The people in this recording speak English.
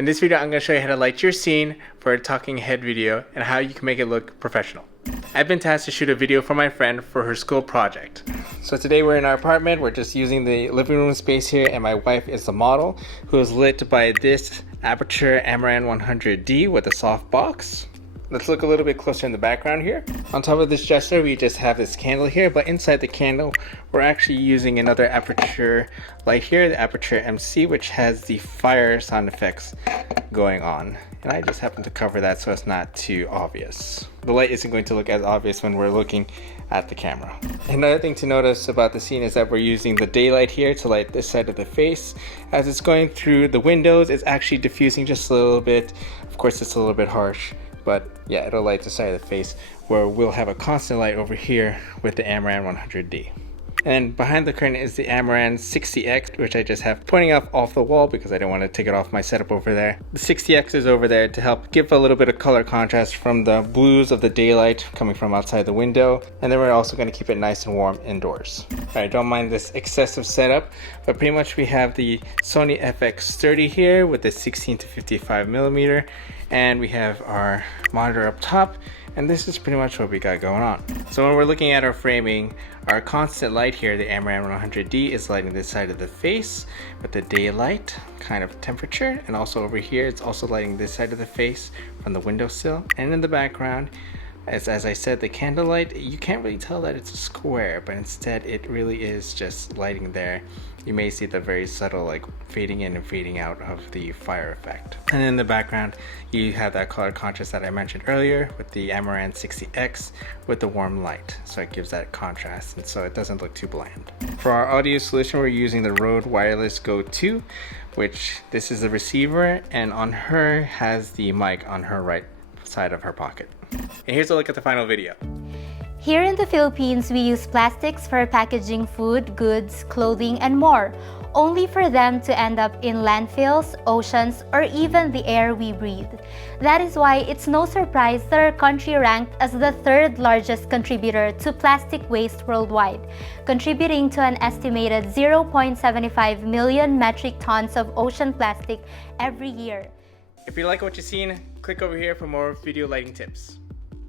In this video, I'm going to show you how to light your scene for a talking head video and how you can make it look professional. I've been tasked to shoot a video for my friend for her school project. So today we're in our apartment, we're just using the living room space here, and my wife is the model who is lit by this Aperture amzn 100D with a soft box. Let's look a little bit closer in the background here. On top of this dresser, we just have this candle here, but inside the candle, we're actually using another Aperture light here, the Aperture MC, which has the fire sound effects going on. And I just happen to cover that so it's not too obvious. The light isn't going to look as obvious when we're looking at the camera. Another thing to notice about the scene is that we're using the daylight here to light this side of the face. As it's going through the windows, it's actually diffusing just a little bit. Of course, it's a little bit harsh, but yeah, it'll light the side of the face, where we'll have a constant light over here with the amzn 100D. And behind the curtain is the amzn 60X, which I just have pointing off the wall because I don't want to take it off my setup over there. The 60X is over there to help give a little bit of color contrast from the blues of the daylight coming from outside the window. And then we're also going to keep it nice and warm indoors. Alright, don't mind this excessive setup, but pretty much we have the Sony FX30 here with the 16 to 55 millimeter, and we have our monitor up top, and this is pretty much what we got going on. So when we're looking at our framing, our constant light here, the amzn 100D, is lighting this side of the face with the daylight kind of temperature, and also over here it's also lighting this side of the face from the windowsill. And in the background, as I said, the candlelight, you can't really tell that it's a square, but instead it really is just lighting there. You may see the very subtle like fading in and fading out of the fire effect. And in the background, you have that color contrast that I mentioned earlier with the amzn 60X with the warm light. So it gives that contrast, and so it doesn't look too bland. For our audio solution, we're using the Rode Wireless Go 2, which this is the receiver, and on her has the mic on her right side of her pocket. And here's a look at the final video. Here in the Philippines, we use plastics for packaging food, goods, clothing, and more, only for them to end up in landfills, oceans, or even the air we breathe. That is why it's no surprise that our country ranked as the third largest contributor to plastic waste worldwide, contributing to an estimated 0.75 million metric tons of ocean plastic every year. If you like what you've seen, click over here for more video lighting tips.